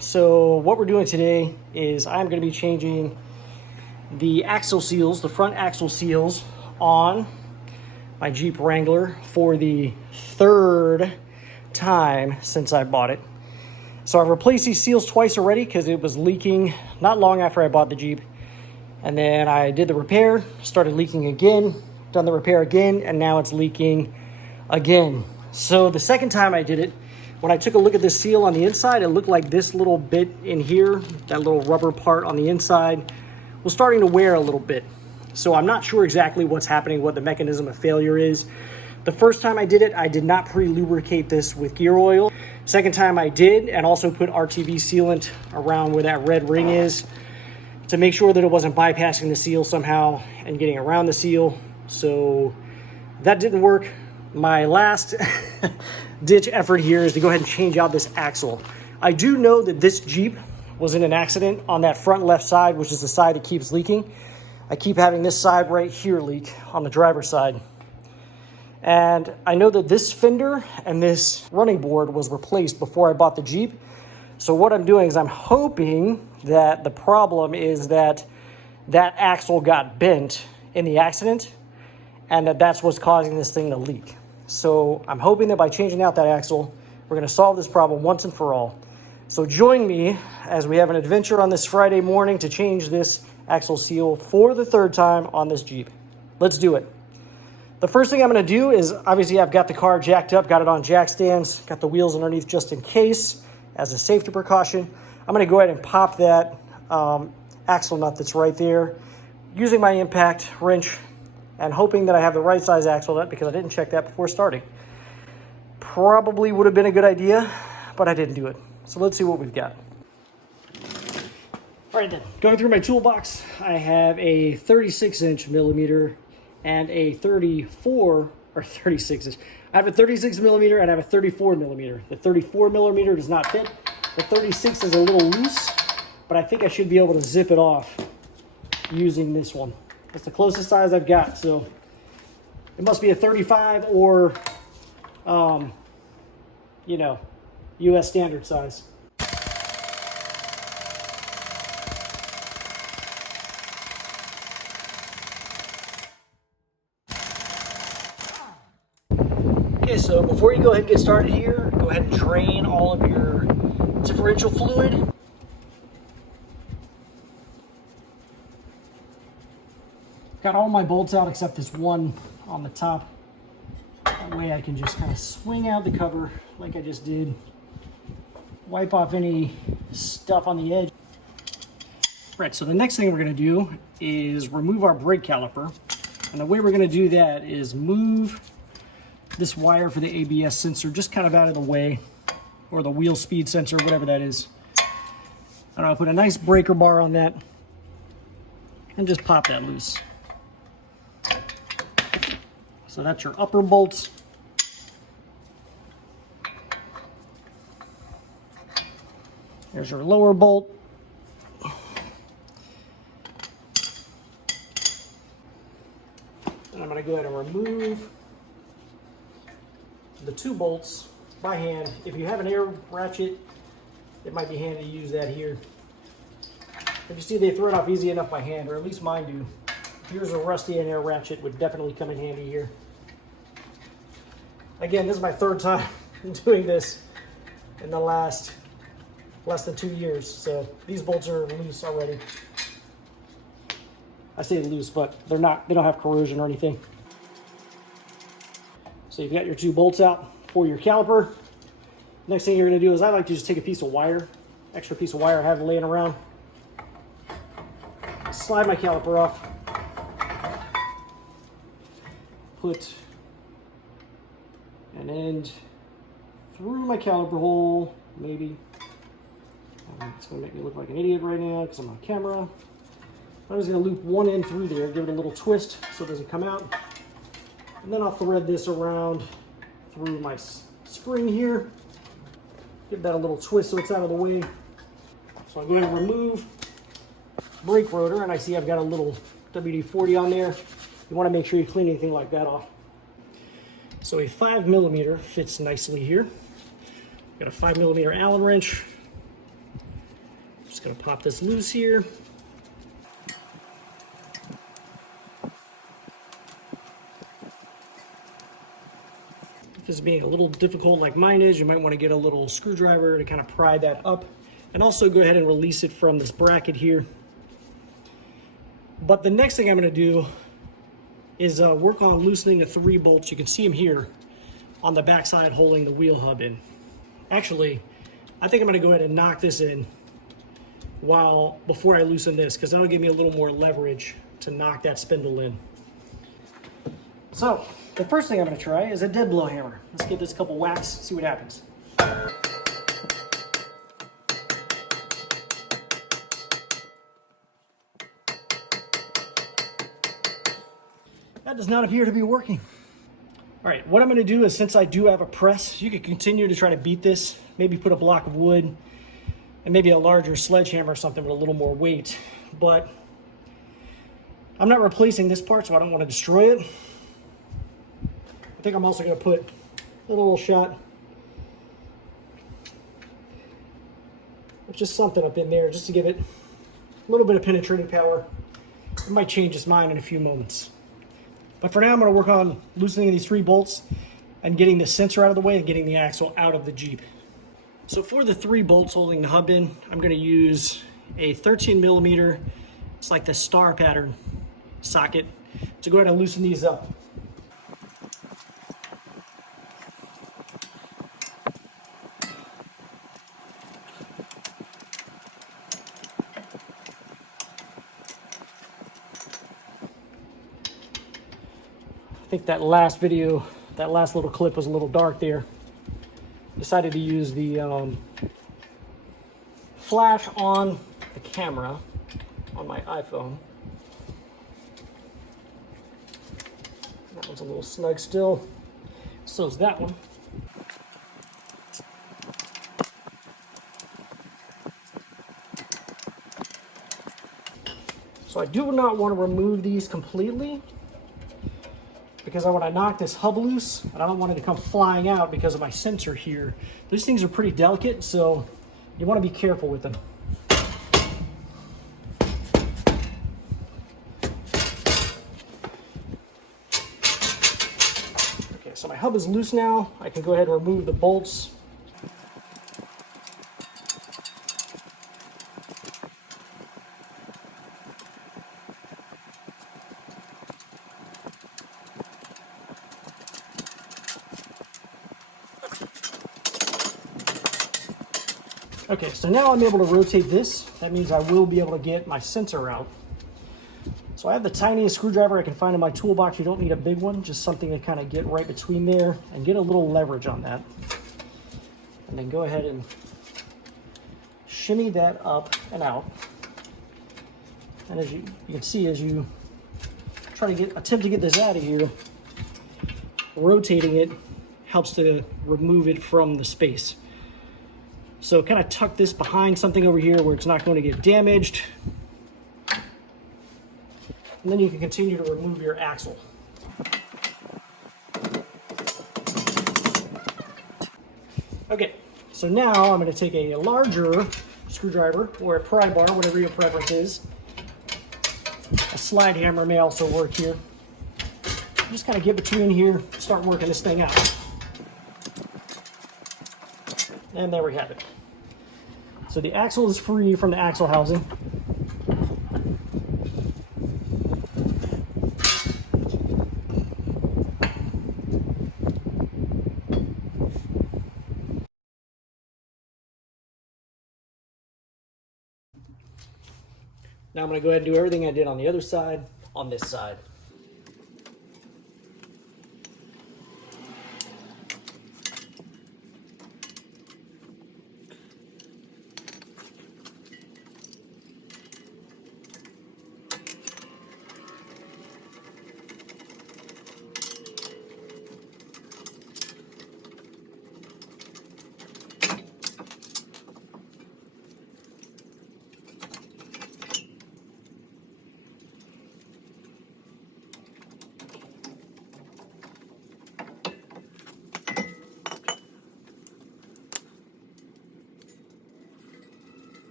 So what we're doing today is I'm going to be changing the axle seals, the front axle seals on my Jeep Wrangler for the third time since I bought it. So I've replaced these seals twice already because it was leaking not long after I bought the Jeep. And then I did the repair, started leaking again, done the repair again, and now it's leaking again. So the second time I did it, when I took a look at the seal on the inside, it looked like this little bit in here, that little rubber part on the inside, was starting to wear a little bit. So I'm not sure exactly what's happening, what the mechanism of failure is. The first time I did it, I did not pre-lubricate this with gear oil. Second time I did, and also put RTV sealant around where that red ring is to make sure that it wasn't bypassing the seal somehow and getting around the seal. So that didn't work. My last ditch effort here is to go ahead and change out this axle. I do know that this Jeep was in an accident on that front left side, which is the side that keeps leaking. I keep having this side right here leak on the driver's side. And I know that this fender and this running board was replaced before I bought the Jeep. So what I'm doing is I'm hoping that the problem is that that axle got bent in the accident and that's what's causing this thing to leak. So I'm hoping that by changing out that axle, we're going to solve this problem once and for all. So join me as we have an adventure on this Friday morning to change this axle seal for the third time on this Jeep. Let's do it. The first thing I'm going to do is, obviously I've got the car jacked up, got it on jack stands, got the wheels underneath just in case as a safety precaution. I'm going to go ahead and pop that axle nut that's right there using my impact wrench and hoping that I have the right size axle nut because I didn't check that before starting. Probably would have been a good idea, but I didn't do it. So let's see what we've got. All right then, going through my toolbox, I have a 36 millimeter and a 34 or 36 inch. I have a 36 millimeter and I have a 34 millimeter. The 34 millimeter does not fit. The 36 is a little loose, but I think I should be able to zip it off using this one. That's the closest size I've got. So it must be a 35 or, US standard size. Okay, so before you go ahead and get started here, go ahead and drain all of your differential fluid. Got all my bolts out except this one on the top. That way I can just kind of swing out the cover like I just did. Wipe off any stuff on the edge. Right, so the next thing we're going to do is remove our brake caliper. And the way we're going to do that is move this wire for the ABS sensor just kind of out of the way, or the wheel speed sensor, whatever that is. And I'll put a nice breaker bar on that and just pop that loose. So that's your upper bolts. There's your lower bolt. And I'm going to go ahead and remove the two bolts by hand. If you have an air ratchet, it might be handy to use that here. If you see, they throw it off easy enough by hand, or at least mine do. If yours are rusty, an air ratchet would definitely come in handy here. Again, this is my third time doing this in the last less than 2 years, so these bolts are loose already. I say loose, but they don't have corrosion or anything. So you've got your two bolts out for your caliper. Next thing you're going to do is I like to just take a piece of wire, extra piece of wire I have laying around, slide my caliper off, put an end through my caliper hole, maybe. It's going to make me look like an idiot right now because I'm on camera. I'm just going to loop one end through there, give it a little twist so it doesn't come out. And then I'll thread this around through my spring here. Give that a little twist so it's out of the way. So I'm going to remove brake rotor, and I see I've got a little WD-40 on there. You want to make sure you clean anything like that off. So a 5 millimeter fits nicely here. Got a 5 millimeter Allen wrench. Just gonna pop this loose here. If this is being a little difficult like mine is, you might want to get a little screwdriver to kind of pry that up, and also go ahead and release it from this bracket here. But the next thing I'm going to do is work on loosening the 3 bolts. You can see them here on the backside holding the wheel hub in. Actually, I think I'm going to go ahead and knock this in before I loosen this, because that'll give me a little more leverage to knock that spindle in. So the first thing I'm going to try is a dead blow hammer. Let's give this a couple whacks, see what happens. That does not appear to be working. All right, what I'm gonna do is, since I do have a press, you can continue to try to beat this, maybe put a block of wood and maybe a larger sledgehammer or something with a little more weight, but I'm not replacing this part, so I don't want to destroy it. I think I'm also gonna put a little shot of just something up in there just to give it a little bit of penetrating power. It might change its mind in a few moments. But for now, I'm going to work on loosening these 3 bolts and getting the sensor out of the way and getting the axle out of the Jeep. So for the 3 bolts holding the hub in, I'm going to use a 13 millimeter, it's like the star pattern socket, to go ahead and loosen these up. I think that last video, that last little clip was a little dark there. Decided to use the flash on the camera on my iPhone. That one's a little snug still. So's that one. So I do not want to remove these completely, because I want to knock this hub loose, and I don't want it to come flying out because of my sensor here. These things are pretty delicate, so you want to be careful with them. Okay, so my hub is loose now. I can go ahead and remove the bolts. Okay, so now I'm able to rotate this. That means I will be able to get my sensor out. So I have the tiniest screwdriver I can find in my toolbox. You don't need a big one, just something to kind of get right between there and get a little leverage on that. And then go ahead and shimmy that up and out. And as you can see, as you try to attempt to get this out of here, rotating it helps to remove it from the space. So kind of tuck this behind something over here where it's not going to get damaged. And then you can continue to remove your axle. Okay, so now I'm going to take a larger screwdriver or a pry bar, whatever your preference is. A slide hammer may also work here. Just kind of get between here, start working this thing out. And there we have it. So the axle is free from the axle housing. Now I'm going to go ahead and do everything I did on the other side on this side.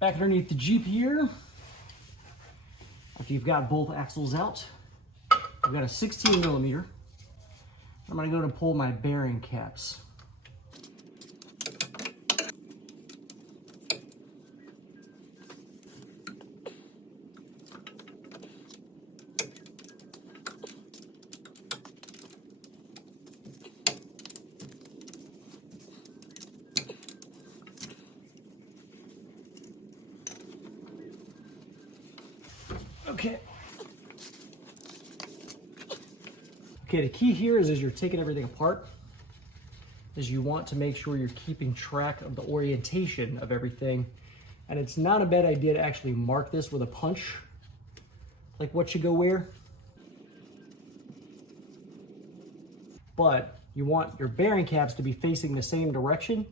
Back underneath the Jeep here, after you've got both axles out, I've got a 16 millimeter. I'm gonna go to pull my bearing caps. Okay. Okay, the key here is as you're taking everything apart, is you want to make sure you're keeping track of the orientation of everything. And it's not a bad idea to actually mark this with a punch, like what you go where. But you want your bearing caps to be facing the same direction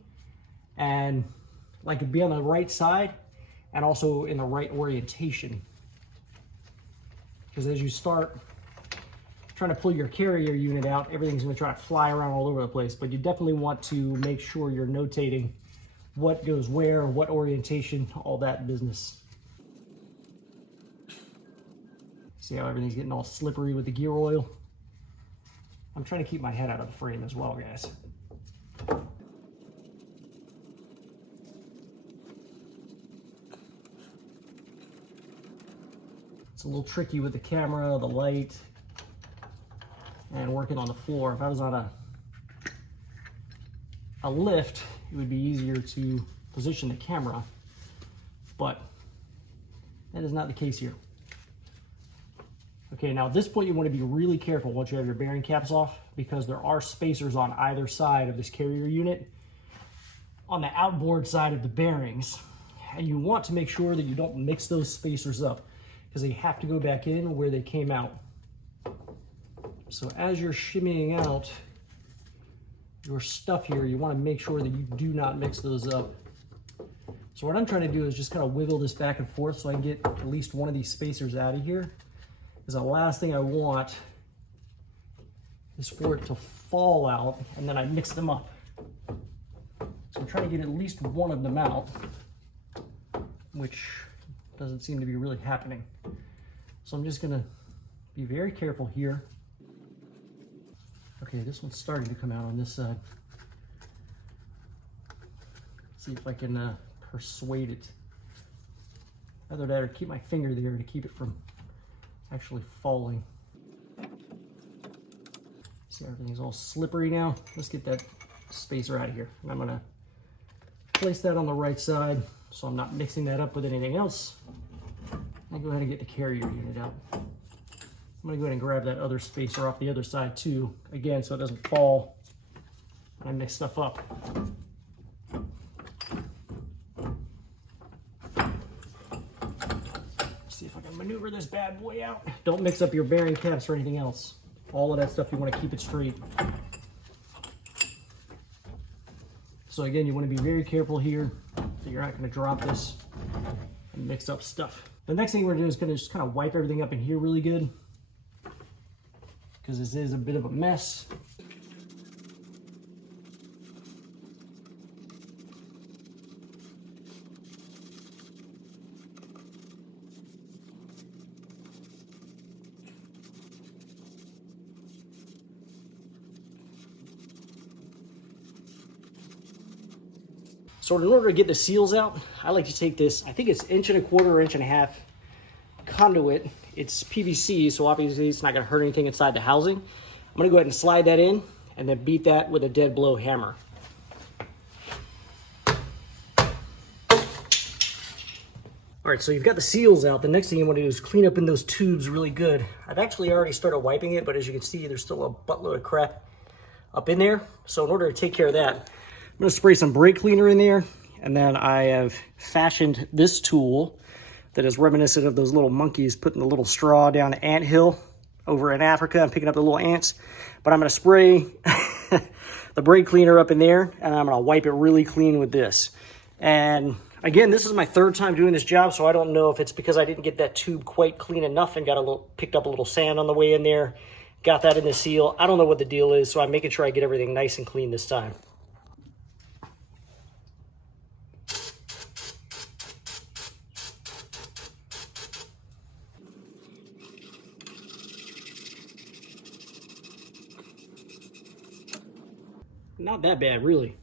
and like be on the right side and also in the right orientation. Because as you start trying to pull your carrier unit out, everything's going to try to fly around all over the place. But you definitely want to make sure you're notating what goes where, what orientation, all that business. See how everything's getting all slippery with the gear oil? I'm trying to keep my head out of the frame as well, guys. It's a little tricky with the camera, the light, and working on the floor. If I was on a lift, it would be easier to position the camera, but that is not the case here. Okay, now at this point you want to be really careful once you have your bearing caps off, because there are spacers on either side of this carrier unit on the outboard side of the bearings, and you want to make sure that you don't mix those spacers up, because they have to go back in where they came out. So as you're shimmying out your stuff here, you want to make sure that you do not mix those up. So what I'm trying to do is just kind of wiggle this back and forth so I can get at least one of these spacers out of here. Because the last thing I want is for it to fall out and then I mix them up. So I'm trying to get at least one of them out, which doesn't seem to be really happening. So I'm just gonna be very careful here. Okay, this one's starting to come out on this side. Let's see if I can persuade it. Either that or keep my finger there to keep it from actually falling. See, everything's all slippery now. Let's get that spacer out of here. And I'm gonna place that on the right side so I'm not mixing that up with anything else. I'll go ahead and get the carrier unit out. I'm gonna go ahead and grab that other spacer off the other side too, again, so it doesn't fall when I mix stuff up. See if I can maneuver this bad boy out. Don't mix up your bearing caps or anything else. All of that stuff, you want to keep it straight. So again, you want to be very careful here that you're not going to drop this and mix up stuff. The next thing we're going to do is going to just kind of wipe everything up in here really good, because this is a bit of a mess. So in order to get the seals out, I like to take this, I think it's 1.25 inch, 1.5 inch conduit. It's PVC, so obviously it's not gonna hurt anything inside the housing. I'm gonna go ahead and slide that in and then beat that with a dead blow hammer. All right, so you've got the seals out. The next thing you want to do is clean up in those tubes really good. I've actually already started wiping it, but as you can see, there's still a buttload of crap up in there. So in order to take care of that, I'm gonna spray some brake cleaner in there, and then I have fashioned this tool that is reminiscent of those little monkeys putting the little straw down an ant hill over in Africa and picking up the little ants. But I'm gonna spray the brake cleaner up in there, and I'm gonna wipe it really clean with this. And again, this is my third time doing this job, so I don't know if it's because I didn't get that tube quite clean enough and picked up a little sand on the way in there, got that in the seal. I don't know what the deal is, so I'm making sure I get everything nice and clean this time. Not that bad, really.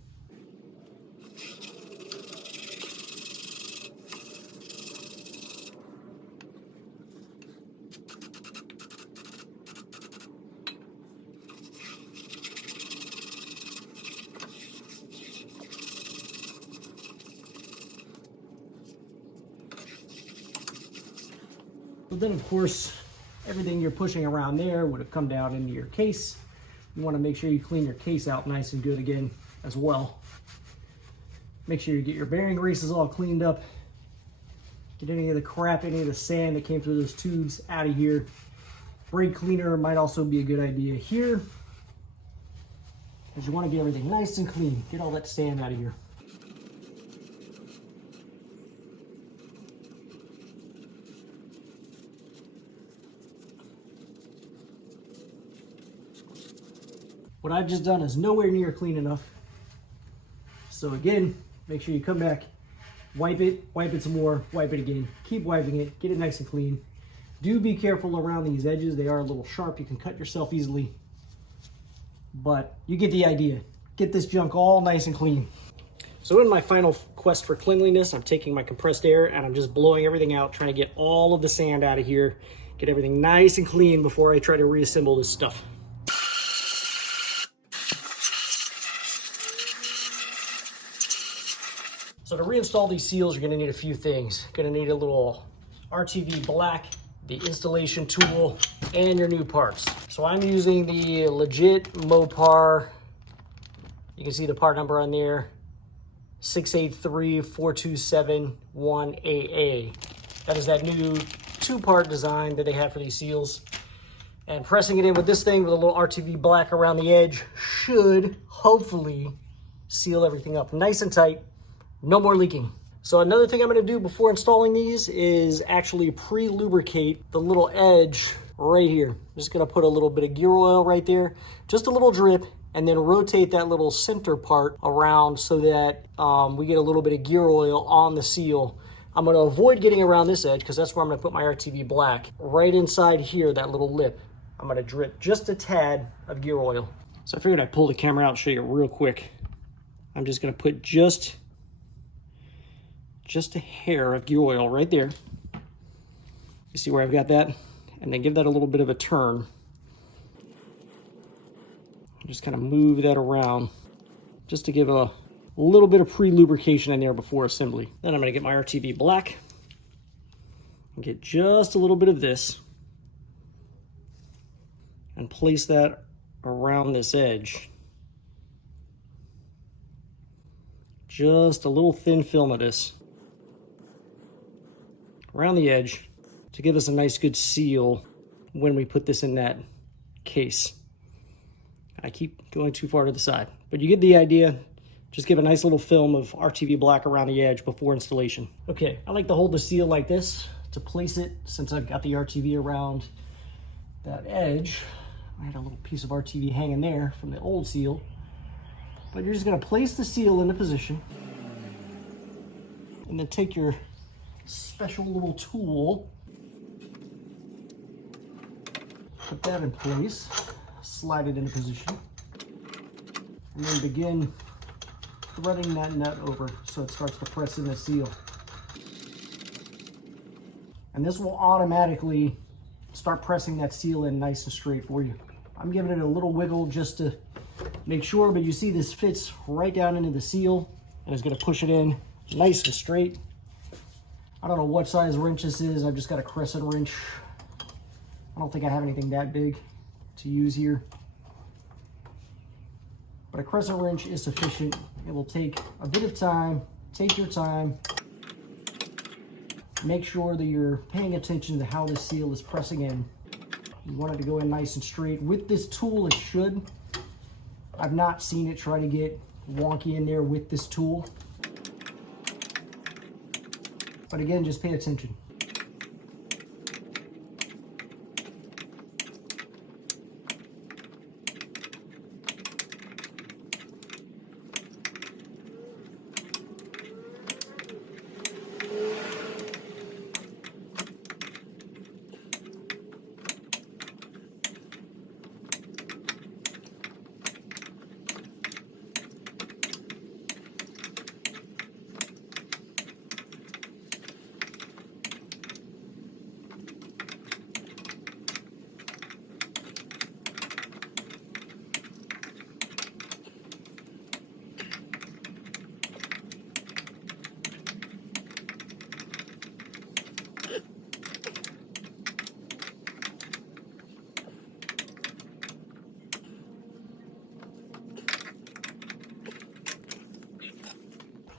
So then, of course, everything you're pushing around there would have come down into your case. You want to make sure you clean your case out nice and good again as well. Make sure you get your bearing greases all cleaned up. Get any of the crap, any of the sand that came through those tubes out of here. Brake cleaner might also be a good idea here, because you want to get everything nice and clean. Get all that sand out of here. What I've just done is nowhere near clean enough. So again, make sure you come back, wipe it some more, wipe it again. Keep wiping it, get it nice and clean. Do be careful around these edges. They are a little sharp. You can cut yourself easily. But you get the idea. Get this junk all nice and clean. So in my final quest for cleanliness, I'm taking my compressed air and I'm just blowing everything out, trying to get all of the sand out of here, get everything nice and clean before I try to reassemble this stuff. So to reinstall these seals, you're gonna need a few things. You're gonna need a little RTV black, the installation tool, and your new parts. So I'm using the legit Mopar. You can see the part number on there, 683427-1AA. That is that new two-part design that they have for these seals. And pressing it in with this thing with a little RTV black around the edge should hopefully seal everything up nice and tight. No more leaking. So another thing I'm gonna do before installing these is actually pre-lubricate the little edge right here. I'm just gonna put a little bit of gear oil right there, just a little drip, and then rotate that little center part around so that we get a little bit of gear oil on the seal. I'm gonna avoid getting around this edge because that's where I'm gonna put my RTV black. Right inside here, that little lip, I'm gonna drip just a tad of gear oil. So I figured I'd pull the camera out and show you real quick. I'm just gonna put just a hair of gear oil right there. You see where I've got that? And then give that a little bit of a turn. Just kind of move that around just to give a little bit of pre-lubrication in there before assembly. Then I'm gonna get my RTV black and get just a little bit of this and place that around this edge. Just a little thin film of this around the edge to give us a nice good seal when we put this in that case. I keep going too far to the side, but you get the idea. Just give a nice little film of RTV black around the edge before installation. Okay, I like to hold the seal like this to place it. Since I've got the RTV around that edge, I had a little piece of RTV hanging there from the old seal. But you're just gonna place the seal into position and then take your special little tool, put that in place, slide it into position, and then begin threading that nut over so it starts to press in the seal. And this will automatically start pressing that seal in nice and straight for you. I'm giving it a little wiggle just to make sure, but you see this fits right down into the seal and it's gonna push it in nice and straight. I don't know what size wrench this is. I've just got a crescent wrench. I don't think I have anything that big to use here. But a crescent wrench is sufficient. It will take a bit of time. Take your time. Make sure that you're paying attention to how this seal is pressing in. You want it to go in nice and straight. With this tool, it should. I've not seen it try to get wonky in there with this tool. But again, just pay attention.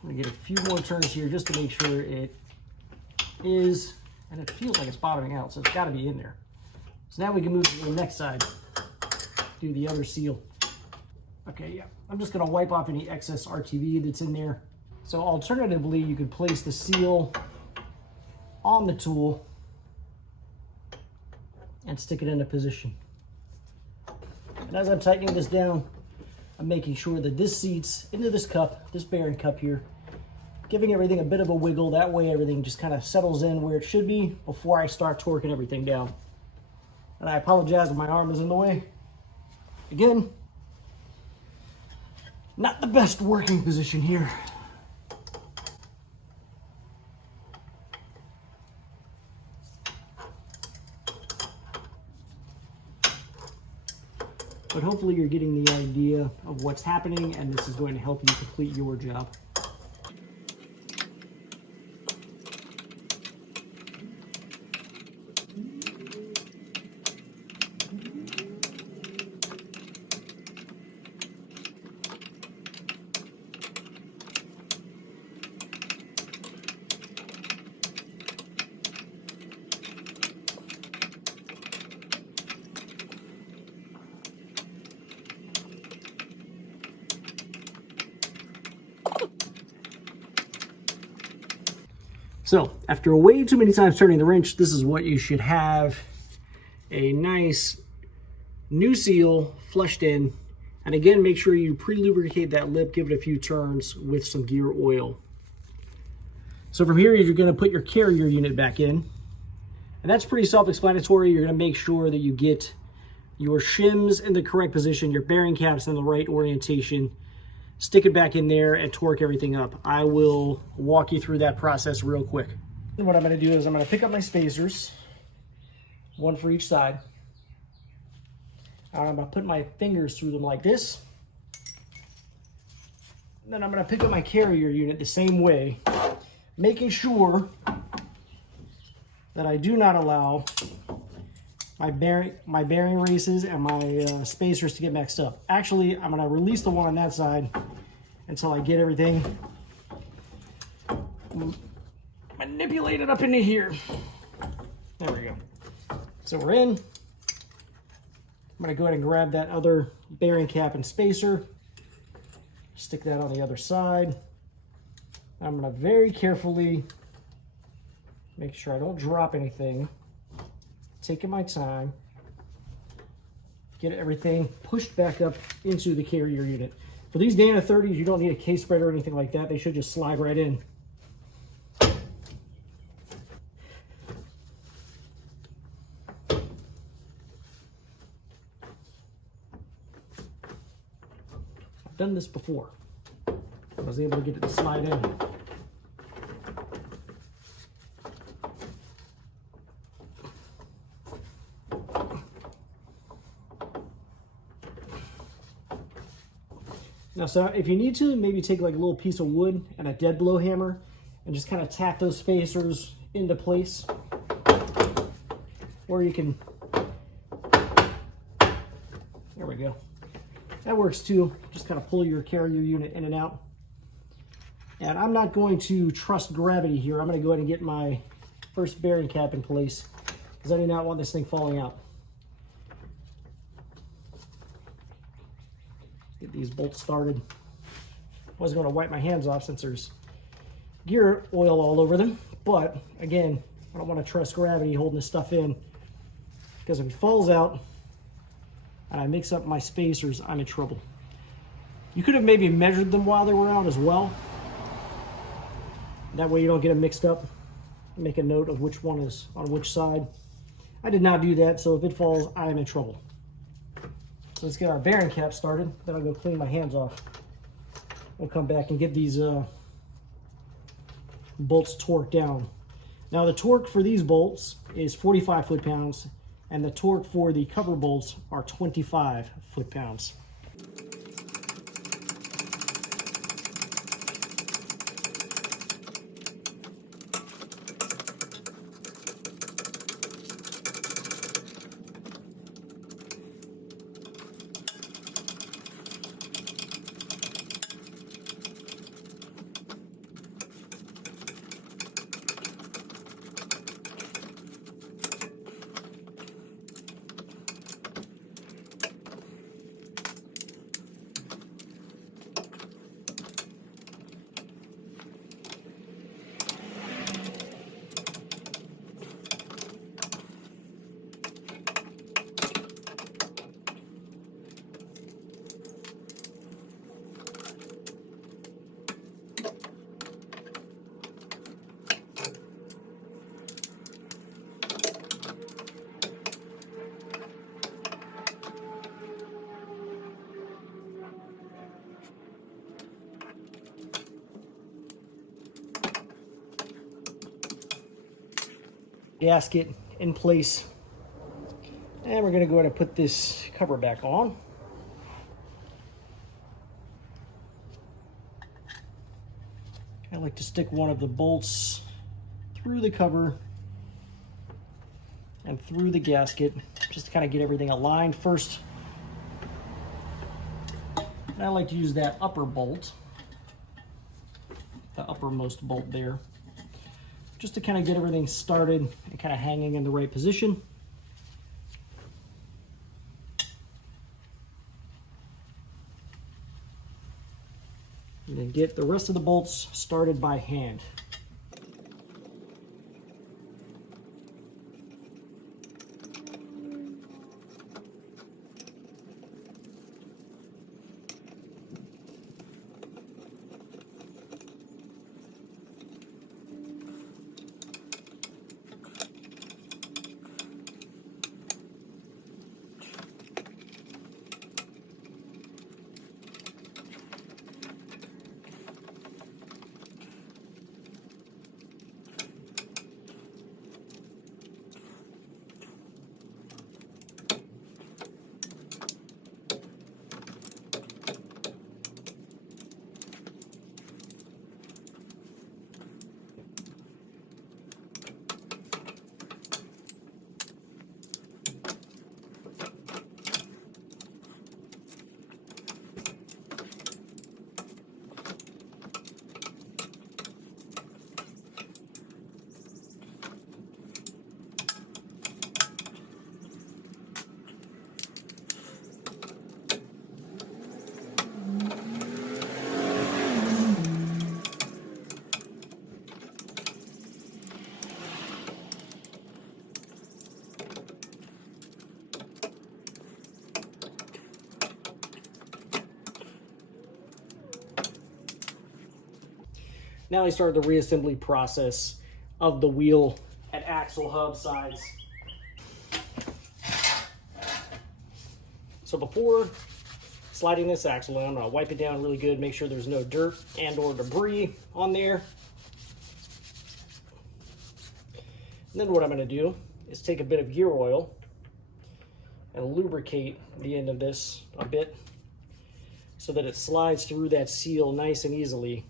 I'm gonna get a few more turns here just to make sure it is, and it feels like it's bottoming out, so it's gotta be in there. So now we can move to the next side, do the other seal. Okay, yeah, I'm just gonna wipe off any excess RTV that's in there. So alternatively, you could place the seal on the tool and stick it into position. And as I'm tightening this down, I'm making sure that this seats into this cup, this bearing cup here, giving everything a bit of a wiggle. That way everything just kind of settles in where it should be before I start torquing everything down. And I apologize if my arm is in the way. Again, not the best working position here. But hopefully you're getting the idea of what's happening, and this is going to help you complete your job. So after way too many times turning the wrench, this is what you should have: a nice new seal flushed in. And again, make sure you pre-lubricate that lip, give it a few turns with some gear oil. So from here, you're going to put your carrier unit back in. And that's pretty self-explanatory. You're going to make sure that you get your shims in the correct position, your bearing caps in the right orientation. Stick it back in there and torque everything up. I will walk you through that process real quick. And what I'm going to do is I'm going to pick up my spacers, one for each side. I'm going to put my fingers through them like this. And then I'm going to pick up my carrier unit the same way, making sure that I do not allow my bearing races and my spacers to get mixed up. Actually, I'm going to release the one on that side until I get everything manipulated up into here. There we go. So we're in. I'm going to go ahead and grab that other bearing cap and spacer, stick that on the other side. I'm going to very carefully make sure I don't drop anything. Taking my time, get everything pushed back up into the carrier unit. For these Dana 30s, you don't need a case spread or anything like that. They should just slide right in. I've done this before. I was able to get it to slide in. Now, so if you need to, maybe take like a little piece of wood and a dead blow hammer and just kind of tack those spacers into place. Or you can, there we go. That works too. Just kind of pull your carrier unit in and out. And I'm not going to trust gravity here. I'm going to go ahead and get my first bearing cap in place because I do not want this thing falling out. Get these bolts started. I was going to wipe my hands off since there's gear oil all over them, but again, I don't want to trust gravity holding this stuff in, because if it falls out and I mix up my spacers, I'm in trouble. You could have maybe measured them while they were out as well. That way you don't get them mixed up. Make a note of which one is on which side. I did not do that, so if it falls, I am in trouble. So let's get our bearing cap started. Then I'll go clean my hands off. We'll come back and get these bolts torqued down. Now the torque for these bolts is 45 foot-pounds, and the torque for the cover bolts are 25 foot-pounds. gasket in place. And we're gonna go ahead and put this cover back on. I like to stick one of the bolts through the cover and through the gasket, just to kind of get everything aligned first. And I like to use that upper bolt, the uppermost bolt there, just to kind of get everything started and kind of hanging in the right position. And then get the rest of the bolts started by hand. Now I started the reassembly process of the wheel at axle hub sides. So before sliding this axle in, I'm gonna wipe it down really good, make sure there's no dirt and or debris on there. And then what I'm gonna do is take a bit of gear oil and lubricate the end of this a bit so that it slides through that seal nice and easily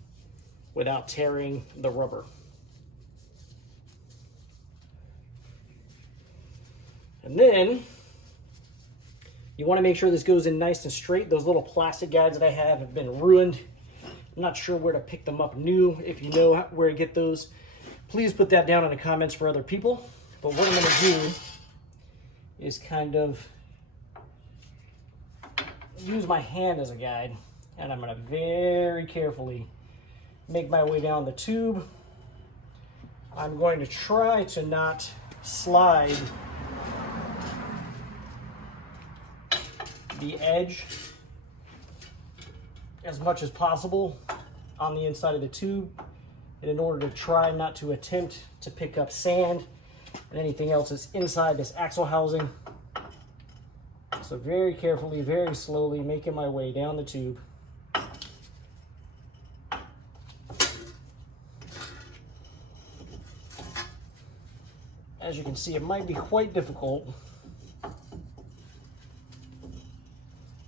without tearing the rubber. And then you want to make sure this goes in nice and straight. Those little plastic guides that I have been ruined. I'm not sure where to pick them up new. If you know where to get those, please put that down in the comments for other people. But what I'm going to do is kind of use my hand as a guide, and I'm going to very carefully make my way down the tube. I'm going to try to not slide the edge as much as possible on the inside of the tube, and in order to try not to attempt to pick up sand and anything else that's inside this axle housing. So very carefully, very slowly making my way down the tube. As you can see, it might be quite difficult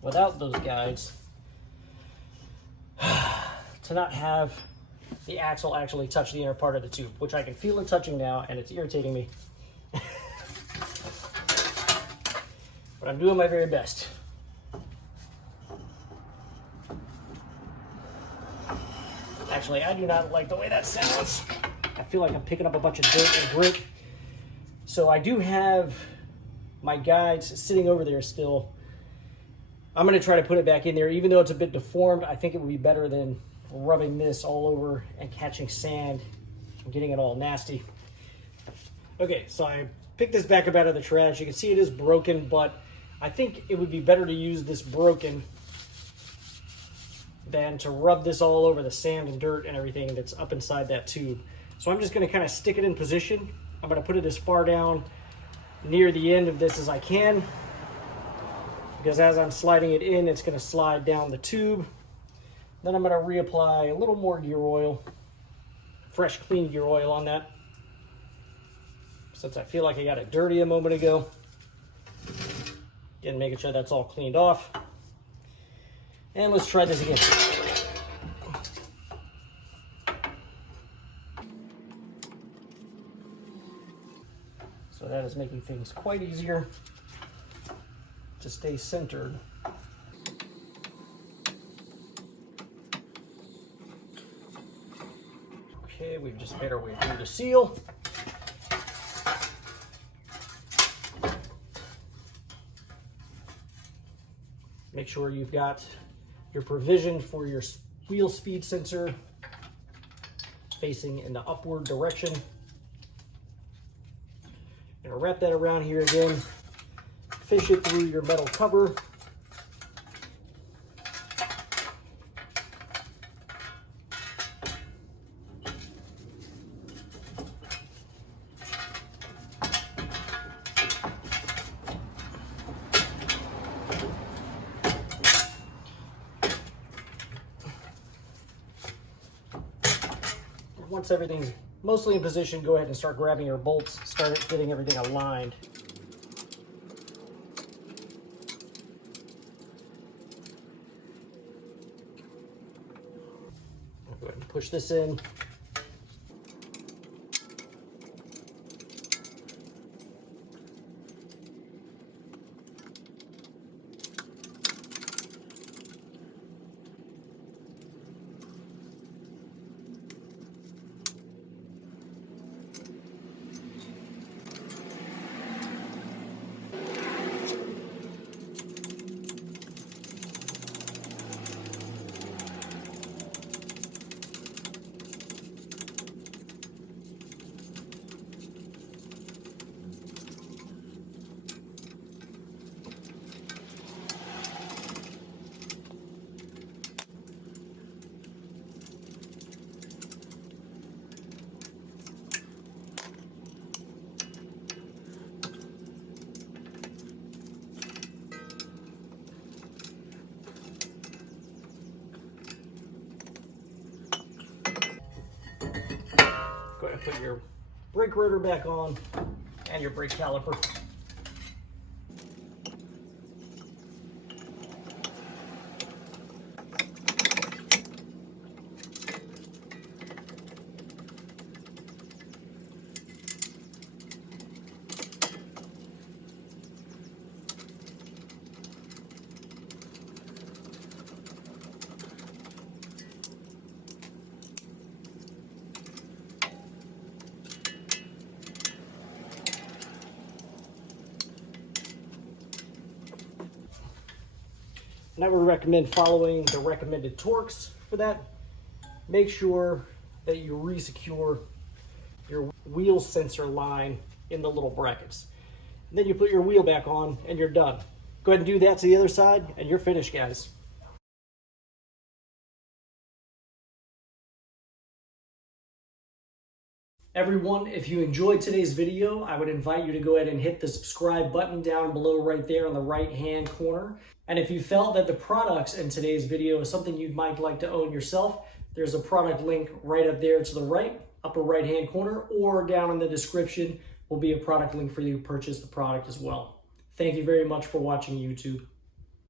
without those guides to not have the axle actually touch the inner part of the tube, which I can feel it touching now, and it's irritating me. But I'm doing my very best. Actually, I do not like the way that sounds. I feel like I'm picking up a bunch of dirt and grit. So I do have my guides sitting over there still. I'm going to try to put it back in there. Even though it's a bit deformed, I think it would be better than rubbing this all over and catching sand and getting it all nasty. Okay, so I picked this back up out of the trash. You can see it is broken, but I think it would be better to use this broken than to rub this all over the sand and dirt and everything that's up inside that tube. So I'm just going to kind of stick it in position. I'm going to put it as far down near the end of this as I can, because as I'm sliding it in, it's going to slide down the tube. Then I'm going to reapply a little more gear oil, fresh clean gear oil on that. since I feel like I got it dirty a moment ago. Again, making sure that's all cleaned off. And let's try this again. So that is making things quite easier to stay centered. Okay, we've just made our way through the seal. Make sure you've got your provision for your wheel speed sensor facing in the upward direction. Gonna wrap that around here again, fish it through your metal cover. Once everything's mostly in position, go ahead and start grabbing your bolts, start getting everything aligned. I'll go ahead and push this in. Go ahead and put your brake rotor back on and your brake caliper. And I would recommend following the recommended torques for that. Make sure that you re-secure your wheel sensor line in the little brackets. And then you put your wheel back on and you're done. Go ahead and do that to the other side and you're finished, guys. Everyone, if you enjoyed today's video, I would invite you to go ahead and hit the subscribe button down below right there on the right hand corner. And if you felt that the products in today's video is something you might like to own yourself, there's a product link right up there to the right, upper right hand corner, or down in the description will be a product link for you to purchase the product as well. Thank you very much for watching YouTube.